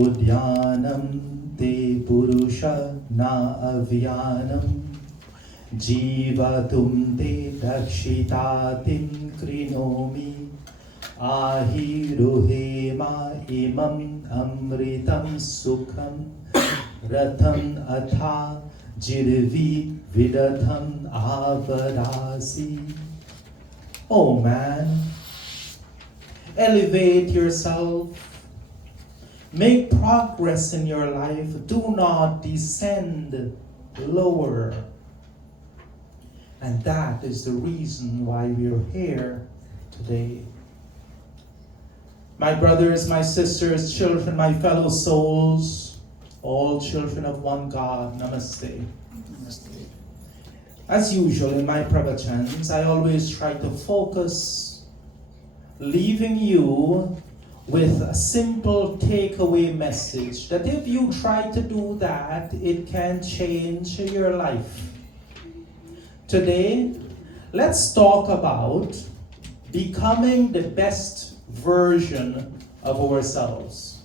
उद्यानं ते पुरुष न अव्यानं जीवतुं ते रक्षितातिं कृणोमि आहिरुहेमा इमम् अमृतं सुखं रथम् अथा जिर्वि विदधम् आवरासि. Oh man, elevate yourself. Make progress in your life. Do not descend lower. And that is the reason why we're here today. My brothers, my sisters, children, my fellow souls, all children of one God, namaste. Namaste. As usual in my Pravachans, I always try to focus, leaving you with a simple takeaway message that if you try to do that, it can change your life. Today, let's talk about becoming the best version of ourselves.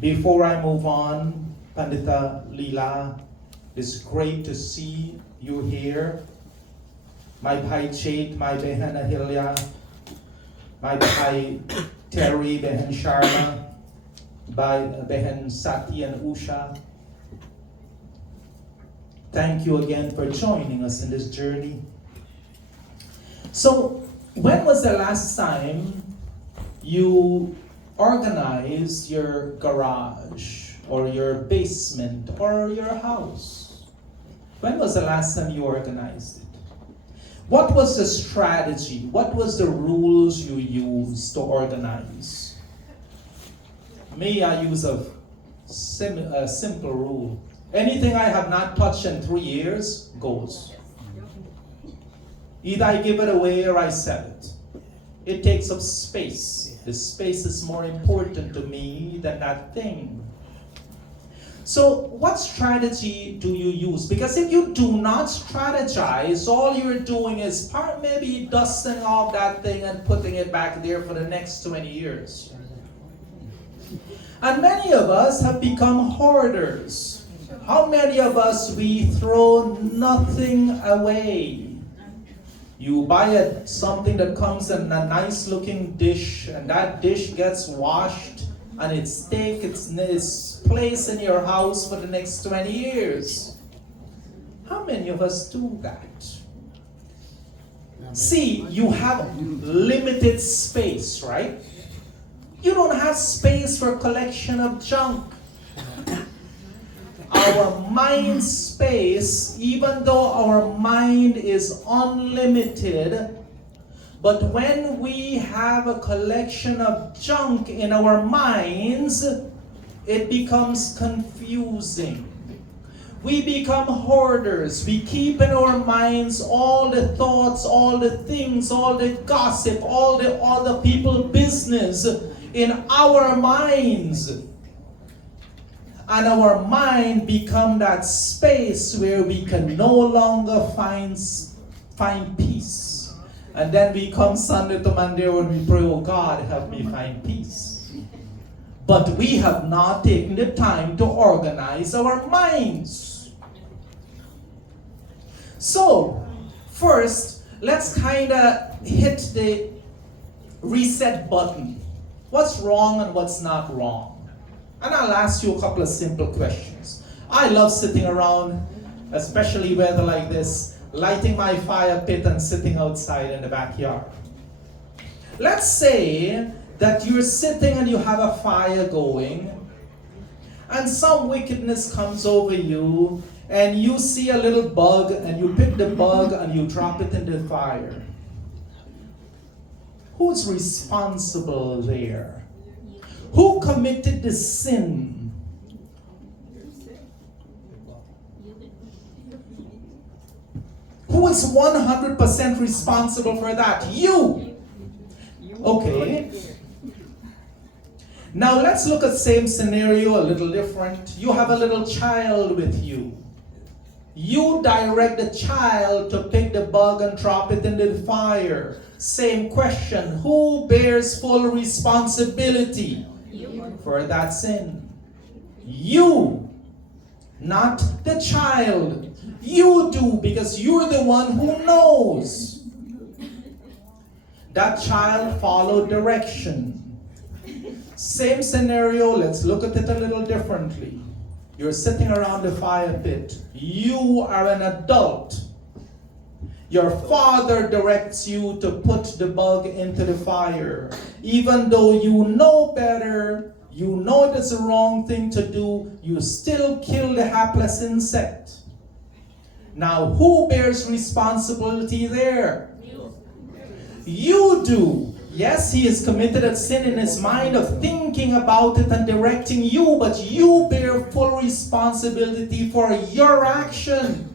Before I move on, Pandita Leela, it's great to see you here. My Bhai Chet, my Behan Ahilya, my Bhai Terry, Behan Sharma, Behan Sati and Usha. Thank you again for joining us in this journey. So, when was the last time you organized your garage or your basement or your house? When was the last time you organized it? What was the strategy? What was the rules you used to organize? Me, I use a simple rule. Anything I have not touched in 3 years goes. Either I give it away or I sell it. It takes up space. The space is more important to me than that thing. So what strategy do you use? Because if you do not strategize, all you're doing is maybe dusting off that thing and putting it back there for the next 20 years. And many of us have become hoarders. How many of us, we throw nothing away? You buy something that comes in a nice looking dish, and that dish gets washed and it's its place in your house for the next 20 years. How many of us do that? See, you have limited space, right? You don't have space for a collection of junk. Our mind space, even though our mind is unlimited, but when we have a collection of junk in our minds, it becomes confusing. We become hoarders. We keep in our minds all the thoughts, all the things, all the gossip, all the other people's business in our minds. And our mind become that space where we can no longer find peace. And then we come Sunday to Monday when we pray, oh God, help me find peace. But we have not taken the time to organize our minds. So, first, let's kind of hit the reset button. What's wrong and what's not wrong? And I'll ask you a couple of simple questions. I love sitting around, especially weather like this, lighting my fire pit and sitting outside in the backyard. Let's say that you're sitting and you have a fire going, and some wickedness comes over you, and you see a little bug, and you pick the bug and you drop it in the fire. Who's responsible there? Who committed the sin? Who is 100% responsible for that? You! Okay. Now let's look at the same scenario a little different. You have a little child with you. You direct the child to pick the bug and drop it in the fire. Same question. Who bears full responsibility for that sin? You, not the child. You do, because you're the one who knows. That child followed direction. Same scenario, let's look at it a little differently. You're sitting around the fire pit. You are an adult. Your father directs you to put the bug into the fire. Even though you know better, you know it's the wrong thing to do, you still kill the hapless insect. Now, who bears responsibility there? You do. Yes, he has committed a sin in his mind of thinking about it and directing you, but you bear full responsibility for your action.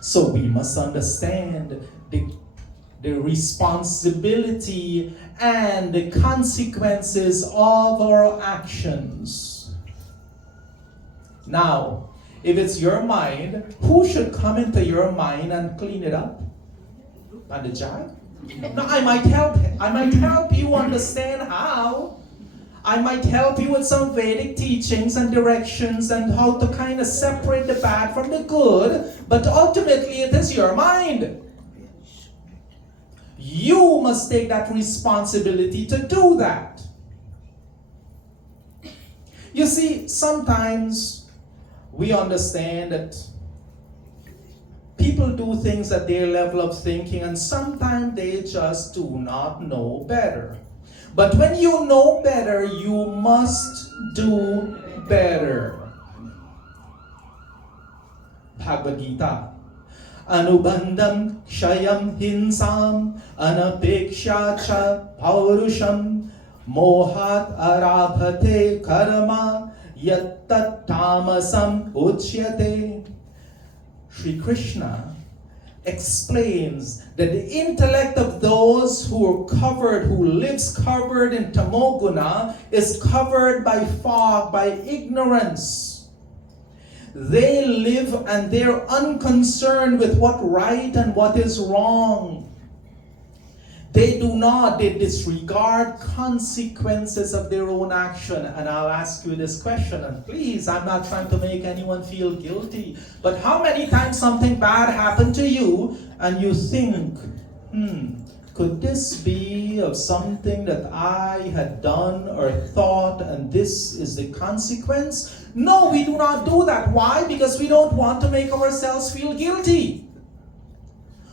So we must understand the responsibility and the consequences of our actions. Now, if it's your mind, who should come into your mind and clean it up? Not the child? No, I might help you understand how. I might help you with some Vedic teachings and directions and how to kind of separate the bad from the good, but ultimately it is your mind. You must take that responsibility to do that. You see, sometimes we understand that people do things at their level of thinking, and sometimes they just do not know better. But when you know better, you must do better. Bhagavad Gita. Anubandam kshayam hinsam anapeksha cha paurusham mohat arabhate karma yattat tamasam uchyate. Sri Krishna explains that the intellect of those who lives covered in tamoguna is covered by fog, by ignorance. They live and they're unconcerned with what right and what is wrong. They disregard consequences of their own action. And I'll ask you this question, and please, I'm not trying to make anyone feel guilty, but how many times something bad happened to you and you think, could this be of something that I had done or thought, and this is the consequence? No, we do not do that. Why? Because we don't want to make ourselves feel guilty.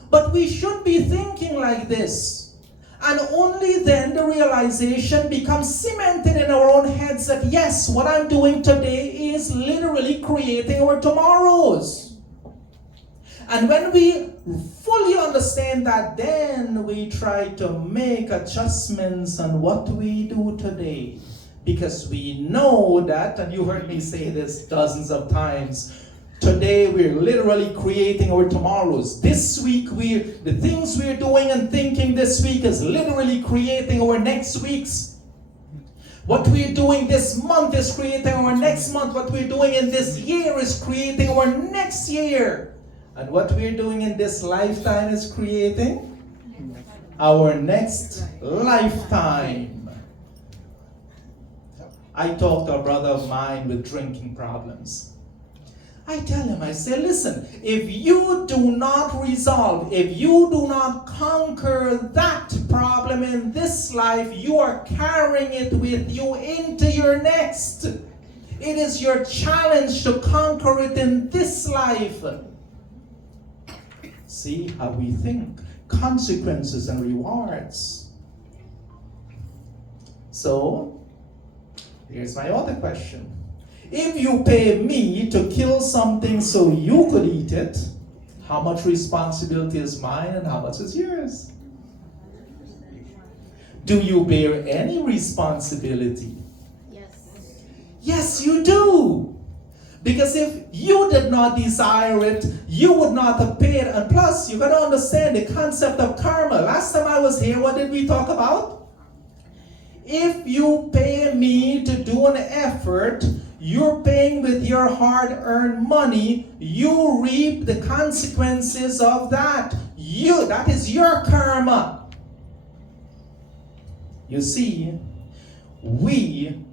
But we should be thinking like this. And only then the realization becomes cemented in our own heads that yes, what I'm doing today is literally creating our tomorrows. And when we fully understand that, then we try to make adjustments on what we do today. Because we know that, and you heard me say this dozens of times, today we're literally creating our tomorrows. This week, the things we're doing and thinking this week is literally creating our next weeks. What we're doing this month is creating our next month. What we're doing in this year is creating our next year. And what we're doing in this lifetime is creating our next lifetime. I talked to a brother of mine with drinking problems. I tell him, I say, listen, if you do not resolve, if you do not conquer that problem in this life, you are carrying it with you into your next. It is your challenge to conquer it in this life. See how we think. Consequences and rewards. So, here's my other question. If you pay me to kill something so you could eat it, how much responsibility is mine and how much is yours? Do you bear any responsibility? Yes. Yes, you do. Because if you did not desire it, you would not have paid. And plus, you got to understand the concept of karma. Last time I was here, what did we talk about? If you pay me to do an effort, you're paying with your hard-earned money, you reap the consequences of that. That is your karma. You see, we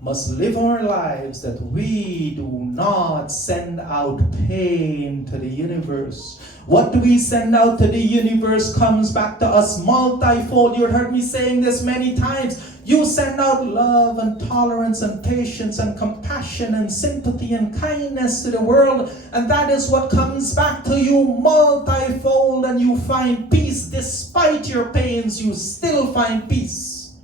must live our lives that we do not send out pain to the universe. What do we send out to the universe comes back to us multifold. You heard me saying this many times. You send out love and tolerance and patience and compassion and sympathy and kindness to the world, and that is what comes back to you multifold, and you find peace. Despite your pains, you still find peace.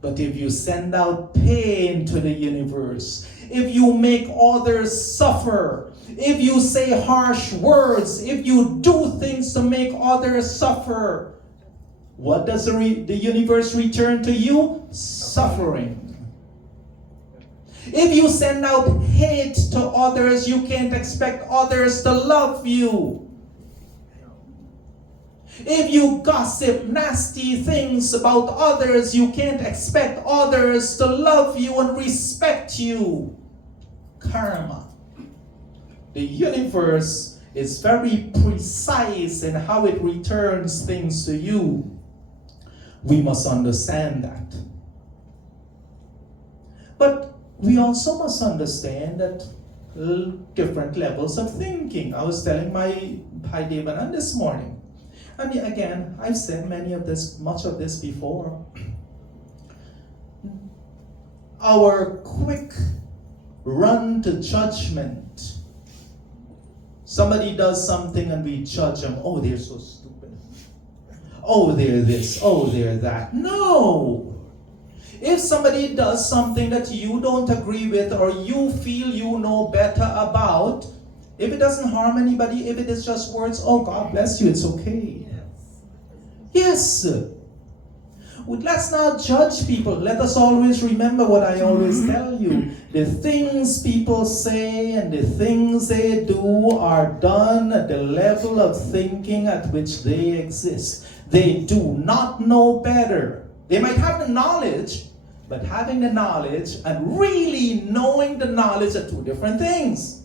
But if you send out pain to the universe, if you make others suffer, if you say harsh words, if you do things to make others suffer, what does the universe return to you? Suffering. If you send out hate to others, you can't expect others to love you. If you gossip nasty things about others, you can't expect others to love you and respect you. Karma. The universe is very precise in how it returns things to you. We must understand that. But we also must understand that different levels of thinking. I was telling my Devanan this morning. And again, I've said much of this before. Our quick run to judgment. Somebody does something and we judge them. Oh, they're so stupid. Oh, they're this. Oh, they're that. No! If somebody does something that you don't agree with or you feel you know better about, if it doesn't harm anybody, if it is just words, oh, God bless you, it's okay. Yes. Let's not judge people. Let us always remember what I always tell you. The things people say and the things they do are done at the level of thinking at which they exist. They do not know better. They might have the knowledge, but having the knowledge and really knowing the knowledge are two different things.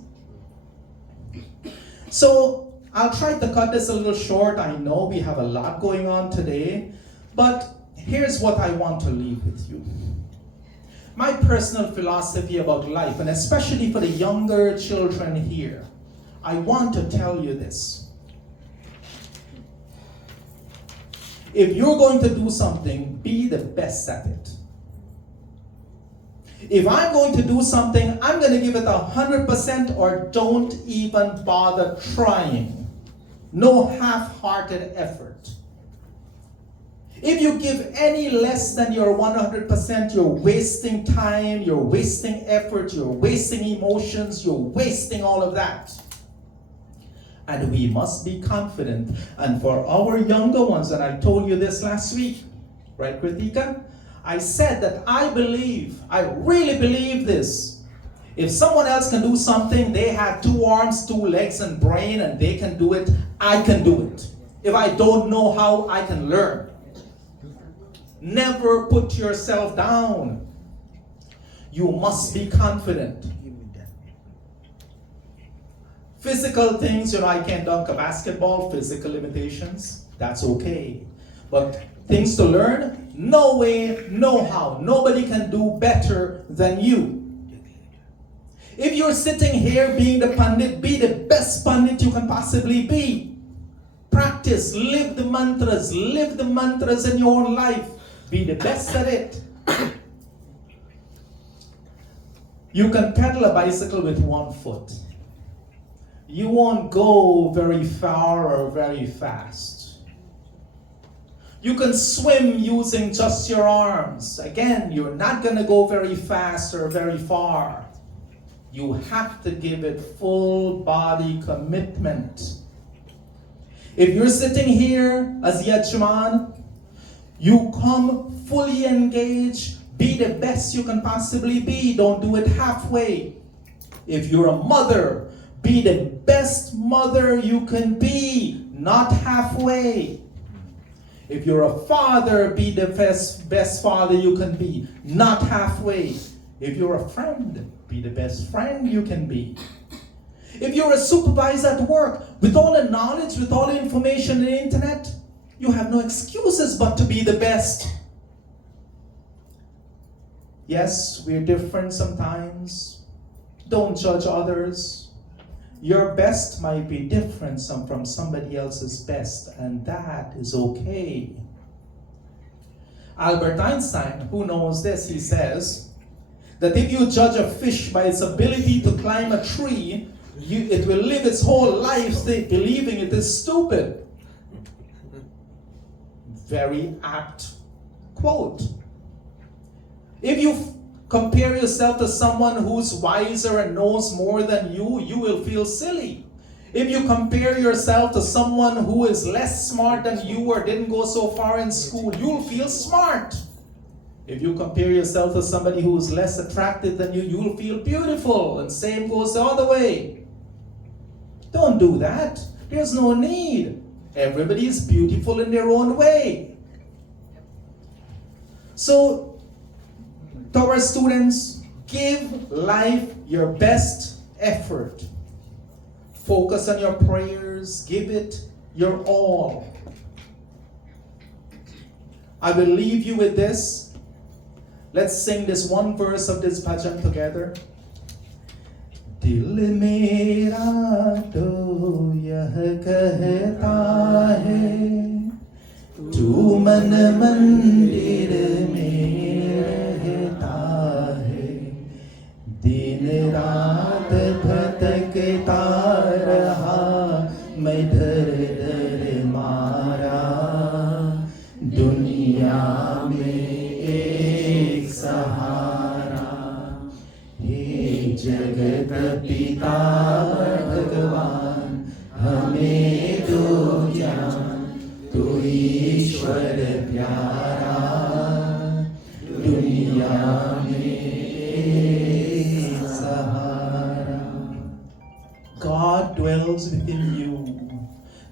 So, I'll try to cut this a little short. I know we have a lot going on today, but here's what I want to leave with you. My personal philosophy about life, and especially for the younger children here, I want to tell you this. If you're going to do something, be the best at it. If I'm going to do something, I'm going to give it 100% or don't even bother trying. No half-hearted effort. If you give any less than your 100%, you're wasting time, you're wasting effort, you're wasting emotions, you're wasting all of that. And we must be confident. And for our younger ones, and I told you this last week, right, Kritika? I said that I really believe this. If someone else can do something, they have 2 arms, 2 legs, and brain, and they can do it, I can do it. If I don't know how, I can learn. Never put yourself down. You must be confident. Physical things, I can't dunk a basketball, physical limitations, that's okay. But things to learn, no way, no how. Nobody can do better than you. If you're sitting here being the pundit, be the best pundit you can possibly be. Practice, live the mantras in your life. Be the best at it. You can pedal a bicycle with 1 foot. You won't go very far or very fast. You can swim using just your arms. Again, you're not going to go very fast or very far. You have to give it full body commitment. If you're sitting here as Yajman, you come fully engaged, be the best you can possibly be. Don't do it halfway. If you're a mother, be the best mother you can be, not halfway. If you're a father, be the best father you can be, not halfway. If you're a friend, be the best friend you can be. If you're a supervisor at work, with all the knowledge, with all the information on the internet, you have no excuses but to be the best. Yes, we're different sometimes. Don't judge others. Your best might be different from somebody else's best, and that is okay. Albert Einstein, who knows this, he says that if you judge a fish by its ability to climb a tree, it will live its whole life believing it is stupid. Very apt quote. If you compare yourself to someone who's wiser and knows more than you will feel silly. If you compare yourself to someone who is less smart than you or didn't go so far in school, you'll feel smart. If you compare yourself to somebody who's less attractive than you, you'll feel beautiful. And same goes the other way. Don't do that. There's no need. Everybody is beautiful in their own way. So, to our students, give life your best effort. Focus on your prayers. Give it your all. I will leave you with this. Let's sing this one verse of this bhajan together. Dil mera to yah kahta hai, tu man mandir mein rehta hai, din raat bhatakta raha, main dar mara, duniya mein ek sahara, हे जगत पिता भगवान, हमें दो ज्ञान, तू ईश्वर प्यारा, दुनिया में एक सहारा. God dwells within you.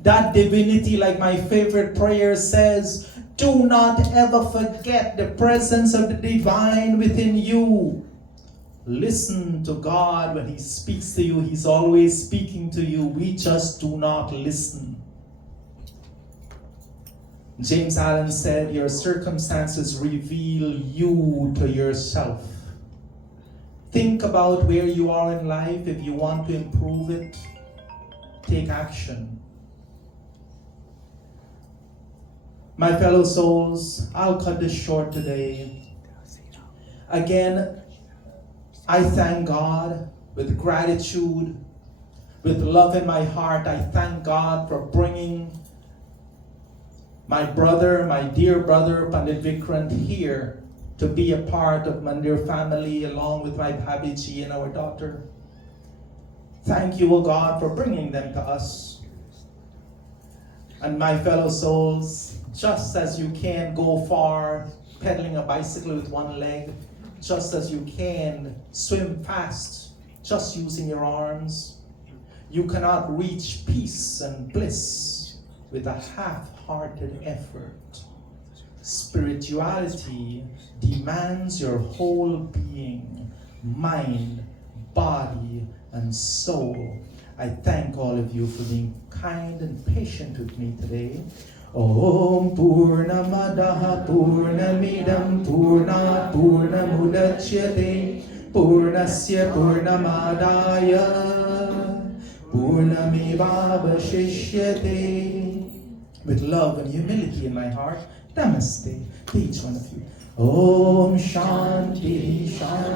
That divinity, like my favorite prayer says, do not ever forget the presence of the divine within you. Listen to God when He speaks to you. He's always speaking to you. We just do not listen. James Allen said, your circumstances reveal you to yourself. Think about where you are in life. If you want to improve it, take action. My fellow souls, I'll cut this short today. Again, I thank God with gratitude, with love in my heart. I thank God for bringing my brother, my dear brother, Pandit Vikrant, here to be a part of Mandir family along with my Bhabiji and our daughter. Thank you, O God, for bringing them to us. And my fellow souls, just as you can't go far pedaling a bicycle with one leg, just as you can swim fast just using your arms, you cannot reach peace and bliss with a half-hearted effort. Spirituality demands your whole being, mind, body, and soul. I thank all of you for being kind and patient with me today. Om Purnamadaha Purnamidam Purnat Purnamudachyate Purnasya Purnamadaya Purnamevavashishyate. With love and humility in my heart, Namaste to each one of you. Om Shanti Shanti.